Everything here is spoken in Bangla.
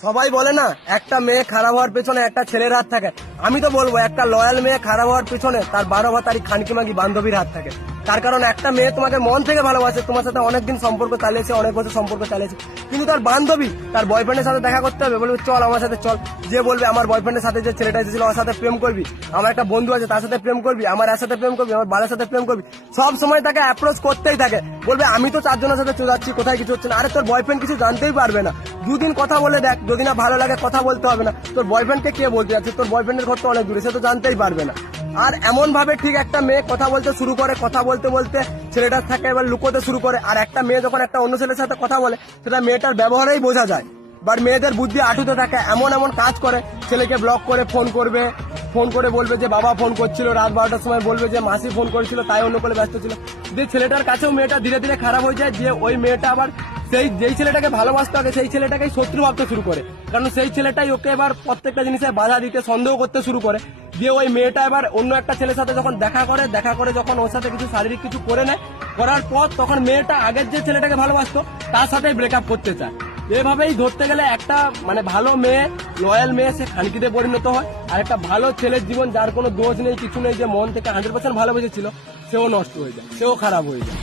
সবাই বলে না একটা মেয়ে খারাপ হওয়ার পেছনে একটা ছেলের হাত থাকে। আমি তো বলবো একটা লয়াল মেয়ে খারাপ হওয়ার পেছনে তার 12 তারিখ খানকি মাগি বান্ধবীর হাত থাকে। তার কারণ একটা মেয়ে তোমাকে মন থেকে ভালোবাসে, তোমার সাথে অনেকদিন সম্পর্ক চালিয়েছে, অনেক বছর সম্পর্ক চালিয়েছে, কিন্তু তার বান্ধবী তার বয়ফ্রেন্ডের সাথে দেখা করতে হবে, বলবে চল আমার সাথে চল। যে বলবে আমার বয়ফ্রেন্ডের সাথে যে ছেলেটা এসেছিল ওর সাথে প্রেম করবি, আমার একটা বন্ধু আছে তার সাথে প্রেম করবি, আমার এর সাথে প্রেম করবি, আমার বাবার সাথে প্রেম করবি, সব সময় তাকে অ্যাপ্রোচ করতেই থাকে। বলবে আমি তো 4 জনের সাথে চলে যাচ্ছি, কোথায় কিছু হচ্ছে না। আরে তোর বয়ফ্রেন্ড কিছু জানতেই পারবে না, দুদিন কথা বলে দেখ, যদি না ভালো লাগে কথা বলতে হবে না। তোর বয়ফ্রেন্ডকে কে বলতে যাচ্ছে, তোর বয়ফ্রেন্ডের ঘর তো অনেক দূরে, সে তো জানতেই পারবে না। আর এমন ভাবে ঠিক একটা মেয়ে কথা বলতে শুরু করে, কথা বলতে বলতে ছেলেটার থাকে এবার লুকোতে শুরু করে। আর একটা মেয়ে যখন একটা অন্য ছেলের সাথে কথা বলে সেটা মেয়েটার ব্যবহারেই বোঝা যায়। বাট মেয়েদের বুদ্ধি আটুতে থাকে, এমন এমন কাজ করে, ছেলেকে ব্লক করে ফোন করবে, ফোন করে বলবে যে বাবা ফোন করছিল, রাত 12টার সময় বলবে যে মাসি ফোন করেছিল, তাই অন্য করে ব্যস্ত ছিল। যে ছেলেটার কাছেও মেয়েটা ধীরে ধীরে খারাপ হয়ে যায়, যে ওই মেয়েটা আবার সেই যেই ছেলেটাকে ভালোবাসতে হবে সেই ছেলেটাকেই শত্রু ভাবতে শুরু করে, কারণ সেই ছেলেটাই ওকে এবার প্রত্যেকটা জিনিসে বাধা দিতে, সন্দেহ করতে শুরু করে। দিয়ে ওই মেয়েটা এবার অন্য একটা ছেলের সাথে যখন দেখা করে যখন ওর সাথে কিছু শারীরিক কিছু করে নেয়, করার পর তখন মেয়েটা আগের যে ছেলেটাকে ভালোবাসতো তার সাথে ব্রেকআপ করতে চায়। এভাবেই ধরতে গেলে একটা ভালো মেয়ে, লয়াল মেয়ে, সে খানকিতে পরিণত হয়। আর একটা ভালো ছেলের জীবন, যার কোনো দোষ নেই কিছু নেই, যে মন থেকে 100% ভালোবেসেছিল, সেও নষ্ট হয়ে যায়, সেও খারাপ হয়ে যায়।